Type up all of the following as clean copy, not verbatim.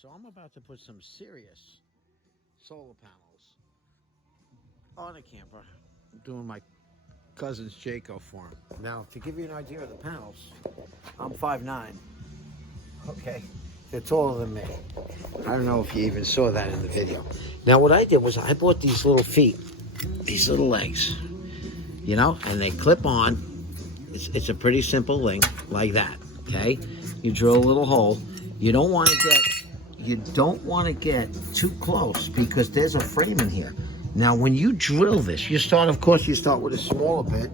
So I'm about to put some serious solar panels on a camper. I'm doing my cousin's Jayco for him. Now, to give you an idea of the panels, I'm 5'9". Okay, they're taller than me. I don't know if you even saw that in the video. Now, what I did was I bought these little feet, these little legs, you know, and they clip on. It's a pretty simple link like that. Okay, you drill a little hole. You don't want to get too close because there's a frame in here. Now, when you drill this, you start with a smaller bit,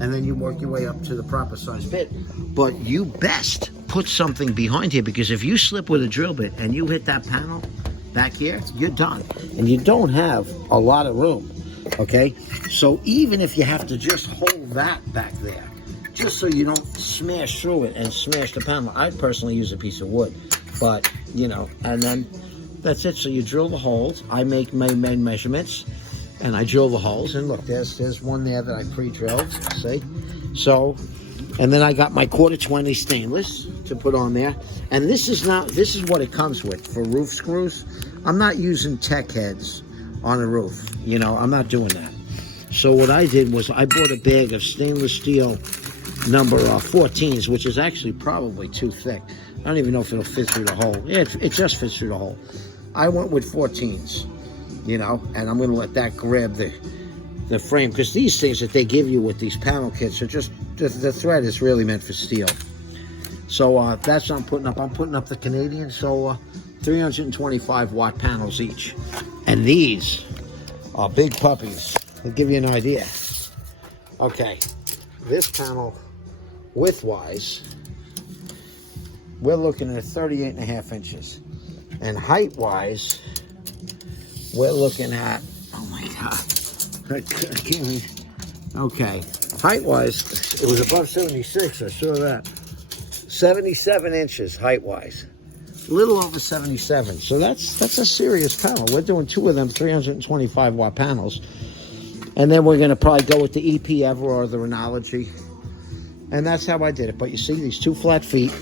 and then you work your way up to the proper size bit. But you best put something behind here, because if you slip with a drill bit and you hit that panel back here, you're done. And you don't have a lot of room, okay? So even if you have to just hold that back there, just so you don't smash through it and smash the panel, I personally use a piece of wood. But, you know, and then that's it. So you drill the holes. I make my measurements, and I drill the holes. And look, there's one there that I pre-drilled, see? So, and then I got my 1/4-20 stainless to put on there. And this is what it comes with for roof screws. I'm not using tech heads on the roof. You know, I'm not doing that. So what I did was I bought a bag of stainless steel number 14s, which is actually probably too thick. I don't even know if it'll fit through the hole. Yeah, it just fits through the hole. I went with 14s, you know, and I'm going to let that grab the frame, because these things that they give you with these panel kits are just, the thread is really meant for steel. So that's what I'm putting up. I'm putting up the Canadian Solar 325 watt panels each. And these are big puppies. I'll give you an idea. Okay, this panel width-wise, we're looking at 38.5 inches. And height-wise, we're looking at, oh my God, I can't even, okay. Height-wise, it was above 76, I saw that. 77 inches height-wise. A little over 77. So that's a serious panel. We're doing 2 of them 325 watt panels. And then we're gonna probably go with the EP Ever or the Renology. And that's how I did it. But you see these 2 flat feet,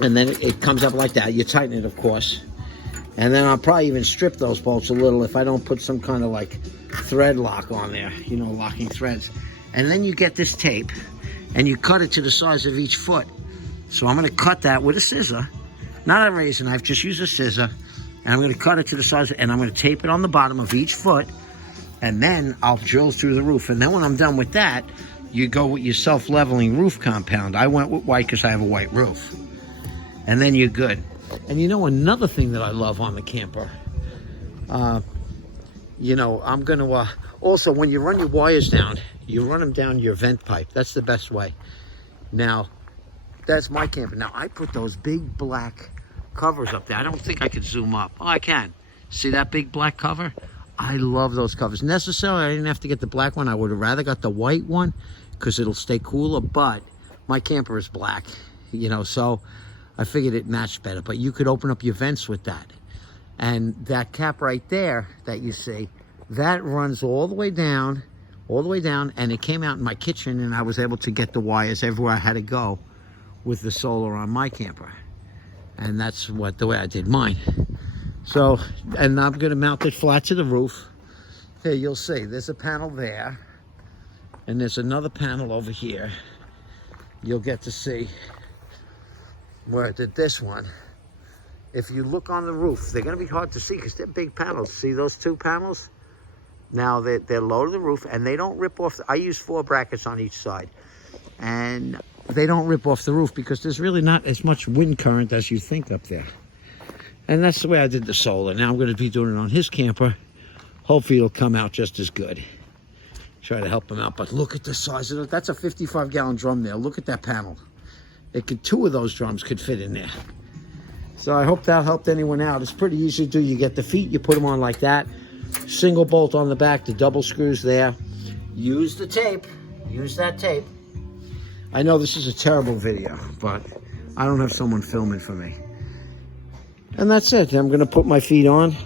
and then it comes up like that. You tighten it, of course. And then I'll probably even strip those bolts a little if I don't put some kind of like thread lock on there, you know, locking threads. And then you get this tape and you cut it to the size of each foot. So I'm gonna cut that with a scissor, not a razor knife, just use a scissor. And I'm gonna cut it to the size, and I'm gonna tape it on the bottom of each foot. And then I'll drill through the roof. And then when I'm done with that, you go with your self-leveling roof compound. I went with white because I have a white roof. And then you're good. And you know, another thing that I love on the camper, you know, I'm going to, also when you run your wires down, you run them down your vent pipe. That's the best way. Now, that's my camper. Now, I put those big black covers up there. I don't think I could zoom up. Oh, I can. See that big black cover? I love those covers. Necessarily, I didn't have to get the black one. I would have rather got the white one because it'll stay cooler, but my camper is black, you know, so I figured it matched better. But you could open up your vents with that. And that cap right there that you see, that runs all the way down, and it came out in my kitchen, and I was able to get the wires everywhere I had to go with the solar on my camper. And that's the way I did mine. So, and I'm going to mount it flat to the roof. Here, you'll see, there's a panel there, and there's another panel over here. You'll get to see where I did this one. If you look on the roof, they're going to be hard to see because they're big panels. See those 2 panels? Now, they're low to the roof, and they don't rip off. I use 4 brackets on each side. And they don't rip off the roof because there's really not as much wind current as you think up there. And that's the way I did the solar. Now I'm going to be doing it on his camper. Hopefully it'll come out just as good. Try to help him out. But look at the size of it. That's a 55-gallon drum there. Look at that panel. 2 of those drums could fit in there. So I hope that helped anyone out. It's pretty easy to do. You get the feet, you put them on like that. Single bolt on the back, the double screws there. Use the tape. Use that tape. I know this is a terrible video, but I don't have someone filming for me. And that's it. I'm going to put my feet on.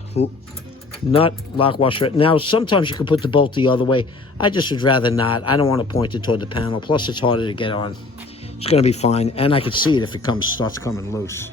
Nut, lock, washer. Now, sometimes you can put the bolt the other way. I just would rather not. I don't want to point it toward the panel. Plus, it's harder to get on. It's going to be fine. And I can see it if it starts coming loose.